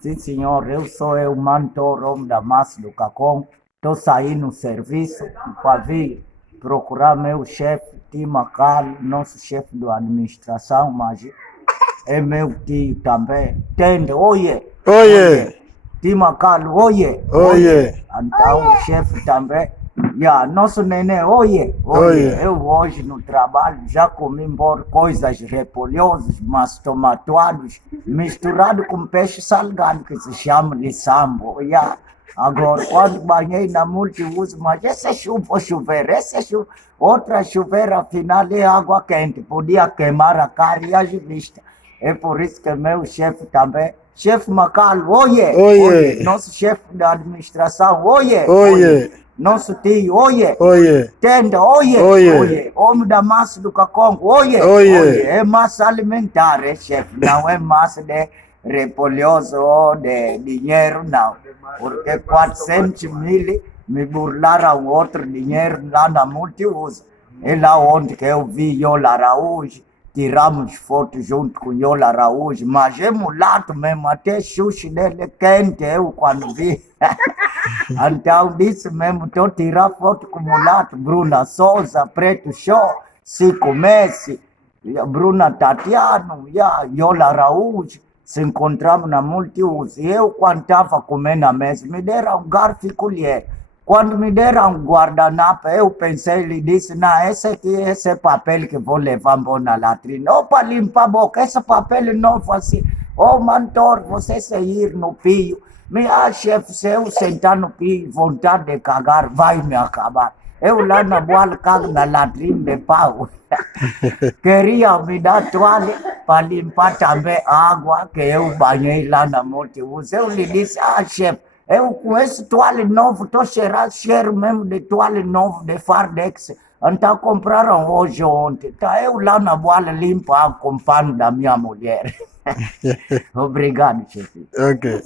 Sim, senhor, eu sou o Mantor Homem da Massa do Cacom. Estou saindo no serviço para vir procurar meu chefe, tio Macalho, nosso chefe da administração, mas é meu tio também. Entende? Oiê! Oiê! Tio Macalho, oiê! Oiê! Então o chefe também. Nosso neném, oiê! Oiê! Eu hoje no trabalho já comi embora coisas repolhosas, mas tomatoados, misturado com peixe salgado, que se chama de sambo. Agora, quando banhei na multiuso, mas esse é chuveiro, esse é chuveiro. Outra chuveira, afinal, é água quente, podia queimar a cara e as vistas. É por isso que meu chefe também, chefe Macalho, oiê! Oiê! Nosso chefe da administração, oiê! Oiê! Nosso tio, oiê! Oiê! Tenda, oiê! Oiê! Homem da massa do Cacongo, oiê! Oiê! É massa alimentar, chefe, não é massa de repolhoso ou de dinheiro, não. Porque 400 mil me burlaram outro dinheiro lá na multiuso. É lá onde que eu vi Yola Araújo, tiramos fotos junto com Yola Araújo, mas é mulato mesmo, até xuxi dele é quente, eu quando vi. Então disse mesmo, estou tirando foto com mulato, Bruna Souza, Preto Show, Cico Messi, Bruna Tatiano, Yola Araújo. Se encontramos na multiuso. E eu, quando estava comendo na mesa, me deram um garfo e colher. Quando me deram um guardanapo, eu pensei, ele disse, não, esse aqui, esse é papel que vou levar na latrina. Ou para limpar a boca, esse papel novo assim. Ô, Mantor, você se ir no pio. Chefe, se eu sentar no pio, vontade de cagar, vai me acabar. Eu lá na boa cago na latrina de pau. Queria me dar toalha para limpar também a água que eu banhei lá na multiuso. Eu lhe disse, chefe, eu com esse toalha novo, estou cheirando cheiro mesmo de toalha novo de Fardex. Então compraram hoje ou ontem. Tá eu lá na boa limpa com o pano da minha mulher. Obrigado, chefe. Ok.